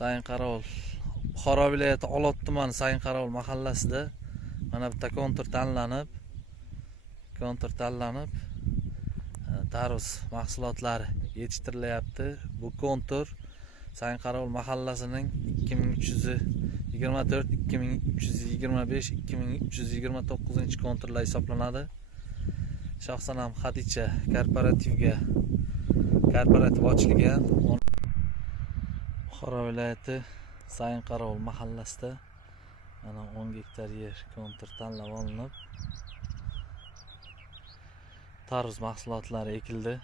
Sayinqarovul, Buxoro viloyati Olot tumani Sayinqarovul mahallasida mana bitta kontur tanlanib, tarvuz mahsulotlari yetishtirilyapti. Bu kontur Sayinqarovul mahallasining 2324, 2325, 2329 konturlar hisoblanadi. Shaxsan ham Xadicha kooperativ ochilgan. Buxoro viloyati Sayinqarovul mahallasida mana 10 gektar yer kontur tanlab olinib, tarvuz mahsulotlari ekildi.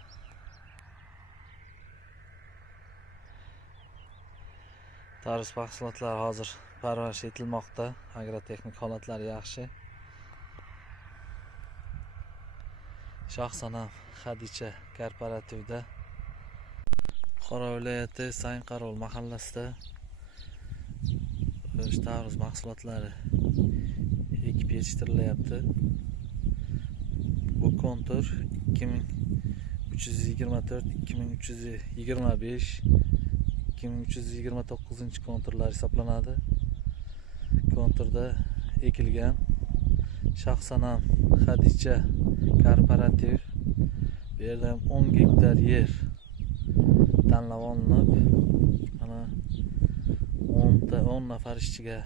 Tarvuz mahsulotlari hozir parvarish etilmoqda. Agrotexnik holatlari yaxshi. Shaxsan ham Xadicha kooperativda Buxoro viloyati Sayinqarovul mahallasida tarvuz mahsulotlari ekib yetishtirilyapti. Bu kontur 2324, 2325, 2329 konturlar hisoblanadi. Konturda ekilgan. Shaxsan ham Xadicha kooperativ bu yerda 10 gektar yer tanlab olinib, mana 10 nafar ishchiga